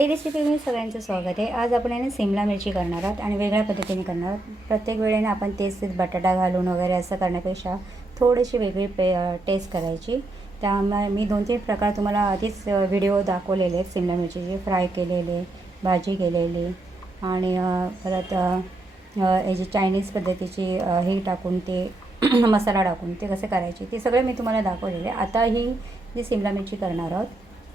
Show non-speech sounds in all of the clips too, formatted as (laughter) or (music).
रेसिपीमध्ये सगळ्यांचं स्वागत आहे. आज आपण आहे ना सिमला मिरची करणार आहोत आणि वेगळ्या पद्धतीने करणार आहोत. प्रत्येक वेळेने आपण तेच बटाटा घालून वगैरे असं करण्यापेक्षा थोडीशी वेगळी पे टेस्ट करायची. त्यामुळे मी दोन तीन प्रकार तुम्हाला आधीच व्हिडिओ दाखवलेले आहेत. सिमला मिरचीचे फ्राय केलेले भाजी केलेली आणि परत याची चायनीज पद्धतीची हे टाकून ते (clears throat) मसाला टाकून ते कसं करायचे ते सगळे मी तुम्हाला दाखवलेले. आता ही जी सिमला मिरची करणार आहोत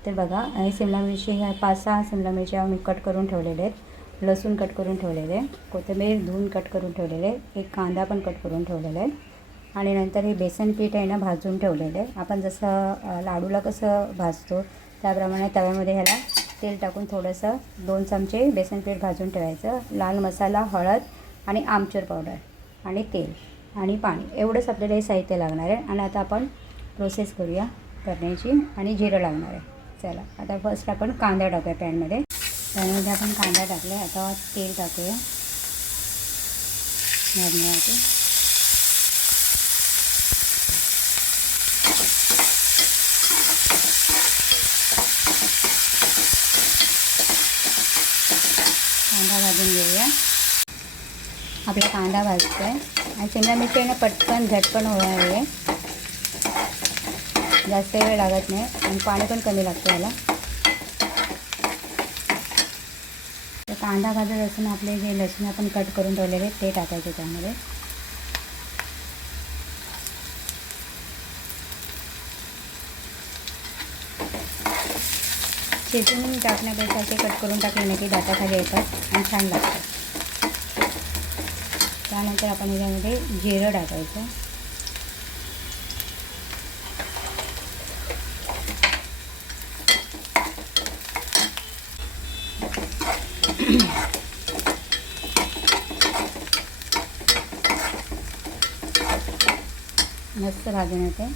तर बघा हे सिमला मिरची ह्या पाच सहा सिमला मिरच्या मी कट करून ठेवलेले आहेत. लसूण कट करून ठेवलेले आहे. कोथिंबीर धुवून कट करून ठेवलेले आहे. एक कांदा पण कट करून ठेवलेला आहे. आणि नंतर हे बेसन पीठ आहे ना भाजून ठेवलेलं आहे. आपण जसं लाडूला कसं भाजतो त्याप्रमाणे तव्यामध्ये ह्याला तेल टाकून थोडंसं दोन चमचे बेसन पीठ भाजून ठेवायचं. लाल मसाला हळद आणि आमचूर पावडर आणि तेल आणि पाणी. एवढंच आपल्याला हे साहित्य लागणार आहे. आणि आता आपण प्रोसेस करूया करण्याची आणि जिरं लागणार आहे. चला आता फर्स्ट आपण कांदा टाकूया पॅनमध्ये पॅनमध्ये आपण कांदा टाकला आता तेल टाकूया. भाजण्यासाठी कांदा भाजून घेऊया. आपला कांदा भाजतो आहे आणि शिमला मिरची आहे ना पटकन झटपण होणार आहे. जास्त वेळ लागत नाही आणि पाणी पण कमी लागतं याला. तर कांदा भाजत असून आपले जे लसूण आपण कट करून ठेवलेले ते टाकायचे त्यामध्ये. शिजून टाकण्यापेक्षा ते कट करून टाकले ना की दाताखाली येतात आणि छान लागतात. त्यानंतर आपण याच्यामध्ये जिरं टाकायचं. (coughs) मस्त भाजून येते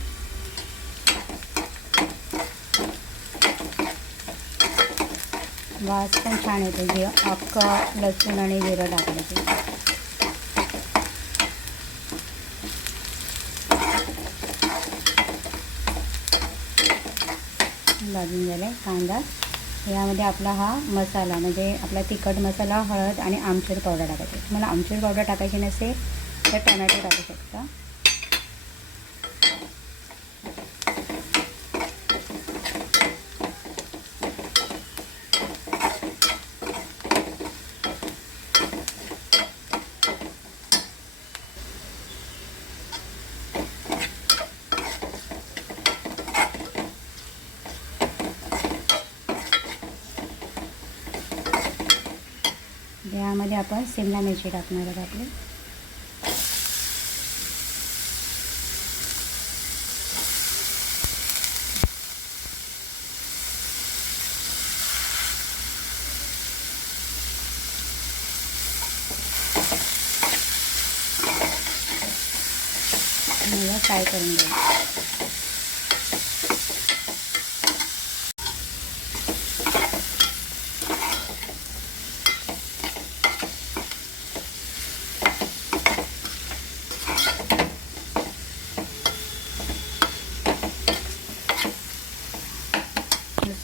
वास पण छान येतो. जे अख्खा लसूण आणि जिरं टाकलं ते भाजून झाले कांदा. यामध्ये आपला हा मसाला म्हणजे आपला तिखट मसाला हळद आणि आमचूर पावडर टाकायची. तुम्हाला आमचूर पावडर टाकायची नसेल तर टोमॅटो टाकू शकता यामध्ये आपण सिमला मिरची टाकणार आहोत आपली. आणि फ्राय करून घेऊ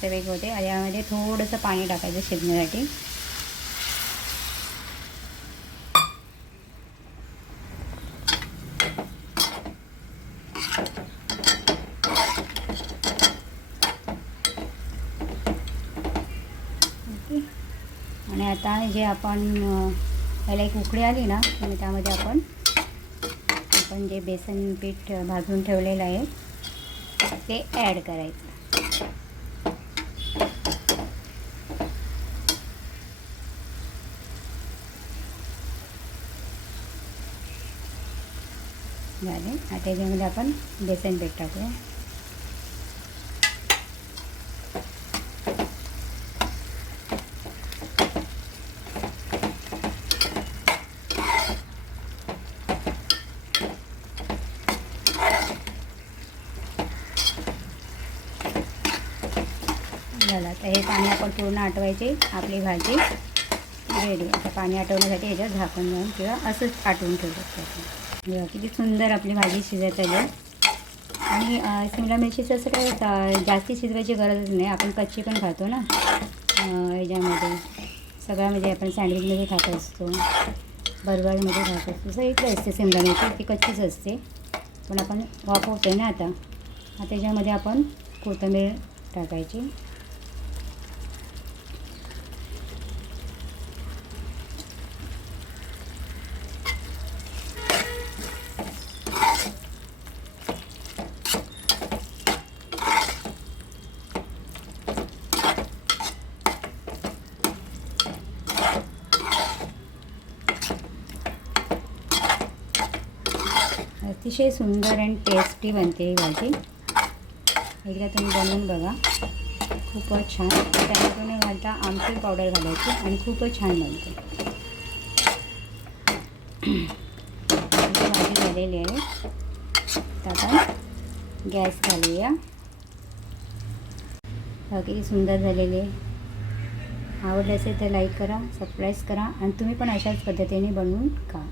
नुसते वेग होते आणि यामध्ये थोडंसं पाणी टाकायचं शिजण्यासाठी. आणि आता जे आपण पहिला एक उकळी आली ना आणि त्यामध्ये आपण आपण जे बेसन पीठ भाजून ठेवलेलं आहे ते ॲड करायचं. झाले. आता त्याच्यामध्ये आपण बेसन पीठ टाकूया. झालं. तर हे पाणी आपण पूर्ण आटवायचे आपली भाजी रेडी आता पाणी आटवण्यासाठी ह्याच्यात झाकून घेऊन किंवा असंच आटवून ठेवू शकतो आपण. किती सुंदर आपली भाजी शिजत आली आणि शिमला मिरचीचं असं काय जास्ती शिजवायची गरजच नाही. आपण कच्ची पण खातो ना. याच्यामध्ये ह्याच्यामध्ये सगळ्यामध्ये म्हणजे आपण सँडविचमध्ये खात असतो. बर्गरमध्ये खात असतो. सगळीकडे असते सिमला मिरची. ती कच्चीच असते. पण आपण वापरतो आहे ना आता. आता त्याच्यामध्ये आपण कोथिंबीर टाकायची. अतिशय सुंदर आणि टेस्टी बनते ही भाजी. एकदा तुम्ही बनवून बघा. खूपच छान. त्यामध्ये तुम्ही घालता आमचूर पावडर घालायची आणि खूपच छान बनते. भाजी झालेली आहे. तर आपण गॅस घालूया. बाकी सुंदर झालेली आहे. आवडलं असेल तर लाईक करा सबस्क्राईब करा आणि तुम्ही पण अशाच पद्धतीने बनवून खा.